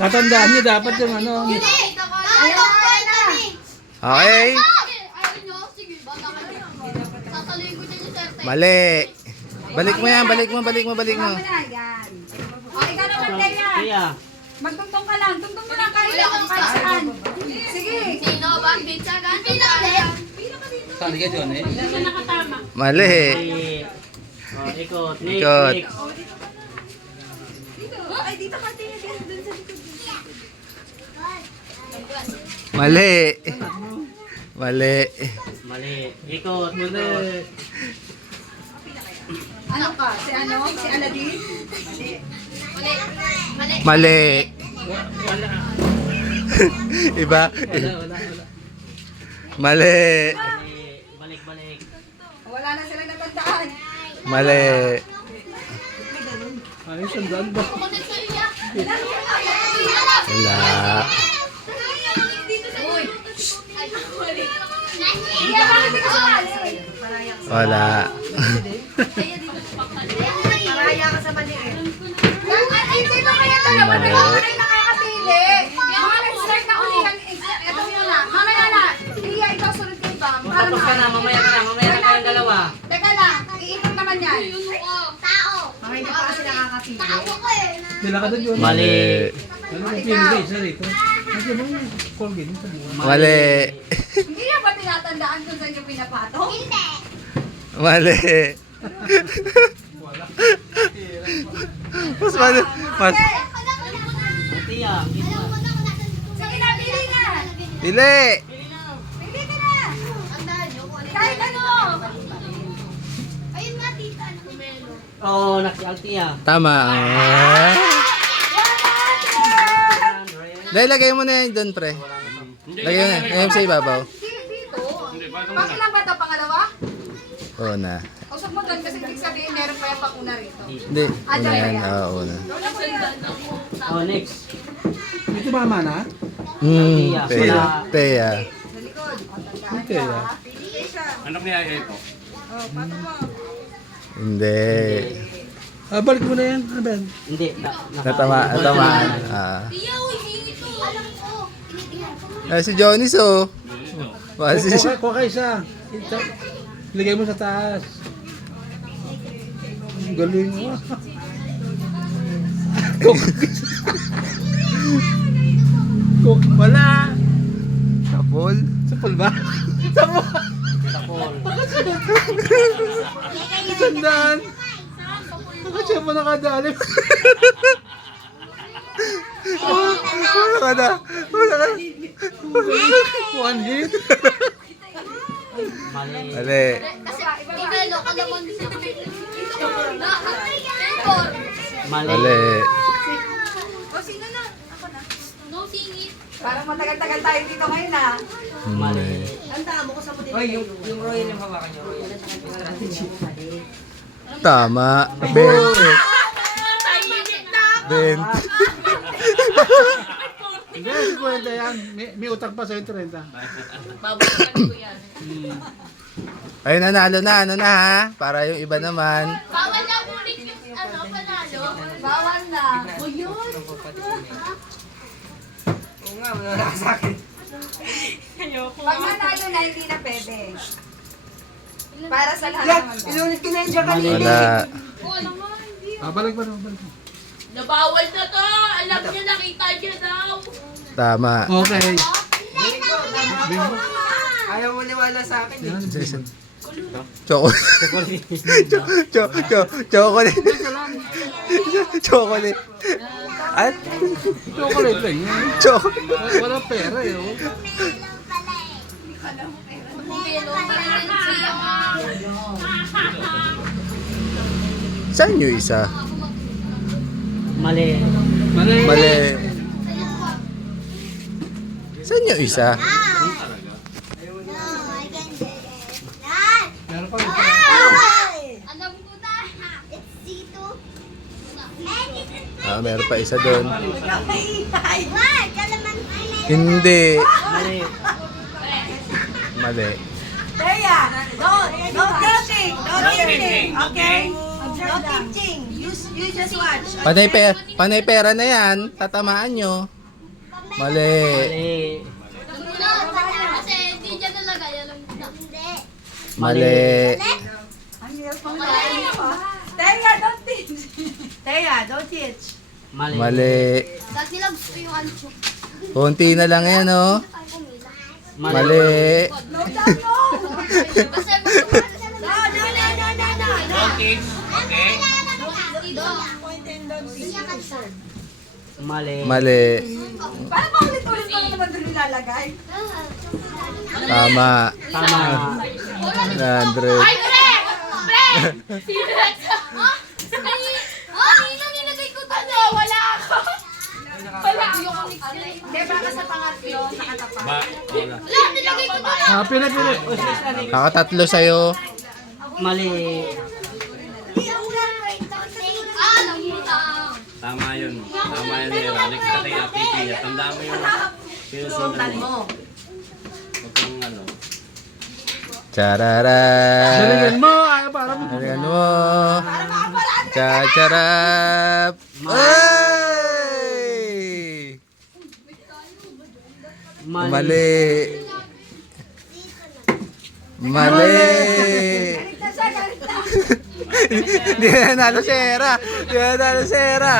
Tatandaan niyo dapat yung ano. Okay. Mali. Balik mo yan, balik mo. Yan. O, ikaw naman, Teya. Magtungtong ka lang. Tungtong mo lang kahit ako, kahit saan. Sige. Sino ba? Pizza ka? Pila ka Saan ka dyan eh? Mali. Ikot. Ikot. Next. Ay, dito ka, Teya. Doon sa likod. Mali. Mali. Mali. Ikot. Mali. Ano ka? Si ano? Si Aladdin? Mali. Iba. Wala. Mali. Balik. Wala na sila natandaan. Mali. Ay, sandaan ba? Wala. Iya, bakit di ka sumali? Wala. Maraya ka sa mali eh. Hindi ba kaya dalawa Mali. na lang kayo nakakapili? Mga nag-start na ulihan. Ito muna. Mamaya na. Iya, ikaw sunod kayo ba? Tapos ka na. Mamaya kayong dalawa. Teka lang. Iikot naman yan. Tao. Mga hindi pa kasi nakakapili. Tao ko eh. Sila ka doon yun. Mali. Ano yung pili guys? Narito. Nandiyan mo yung Colgate. Mali. Hindi niya ba tinatandaan kung saan yung pinapato? Hindi. Mali. Mas mali. Mas. Tiya. Sige na, pili na. Pili. Pili ka na. Kahit ano. Ayun nga, tita. Kumelo. Oo, naki-Altia. Tama. Ah. Dahil lagay mo na yan doon, pre. Lagay mo na. Ngayon sa ibabaw. Dito. Pakilang ba ito? Pangalawa? Oo na. Usap mo doon kasi ibig sabihin meron pa yung panguna rito. Hindi. Una yan. Oo, una. Oh, next. Dito mama na? Peya. Peya. Sa likod. O, tandaan Okay, ka. ah. Pili siya. Anak ni Ayay po. O, pato mo. Hindi. Balik mo na yan. Ano ba yan? Hindi. Natamaan. Ah. Tiya, uy, singit to. Alam ko. Tinitingnan ko. Si Johnny so. Si Kuha ka isa. Lagay mo sa taas. Ang galing mo. Wala. Kapol. Sapol ba? Tapol. Sandaan. Bakit siya mo nakadali? Wala ka na. Wala ka. One hit. Mali. Mali. Kasi, Kumelo, kalaman din sa Mali. Mali. O, sino na? Ako na. No singit. Parang matagal-tagal tayo dito ngayon ah. Mali. Tama. 20. 20. Hindi, 50 yan. May utang pa sa'yo 30. Ayun, nanalo na. Ano na ha? Para yung iba naman. Bawal na ulit yung panalo. Bawal na. O yun. Pag nanalo na, hindi na pwede. Para sa lahat naman ba? Inulit ko na yung kanina. Wala. Wala nga, hindi. Balik mo na. Balik mo. Nabawal na to. Alam niya, nakita niya daw. Tama. Okay. Ayaw mo niwala sa akin. Yan. Chocolate. Chocolate. Chocolate. At? Chocolate lang yan. Chocolate. Wala pera eh. Oh. Kumelo, parang siya. Saan yung isa? Mali. Mali. Mali. Saan yung isa? Meron pa. Alam ko na. It's Zito. Meron pa isa doon. What? Kalaman. Hindi. Mali. Mali. Teya, no teaching. No teaching. Okay? No teaching. You You just watch. Panay pera na yan. Tatamaan nyo. Mali. Mali. Kasi hindi dyan nalagay. Alam mo na. Mali. Ang hirap pang Teya, don't teach. Teya, don't teach. Mali. Mali. Sa sila gusto yung ancho. Konti na lang yan, oh. Mali. Mali. No, no. Kasi gusto ko. No. Okay. Okay. Mali. Mali. Paano ba ulit-ulit pa naman doon nilalagay? Tama. Tama. 100. Ay, pre! Pre! Sino kanina nilagay ko tanda? Wala ako. Wala yung Hindi, baka sa pangatlo, nakatapat. Wala. Wala, nilagay ko tanda. Ah, pinat. Kakatatlo sa'yo. Mali. Ah, namutang. Tama yun. Tama yun, Nera. Nagkatay ang pipi. Tandaan mo yung sinusundan mo. Huwag kang ano. Charara. Galingan mo. Ay, para mo. Galingan mo. Chacharap. Ay! Mali. Mali. Mali. Galit na siya, galit na. Hindi na nanalo si Era. Hindi na nanalo si Era.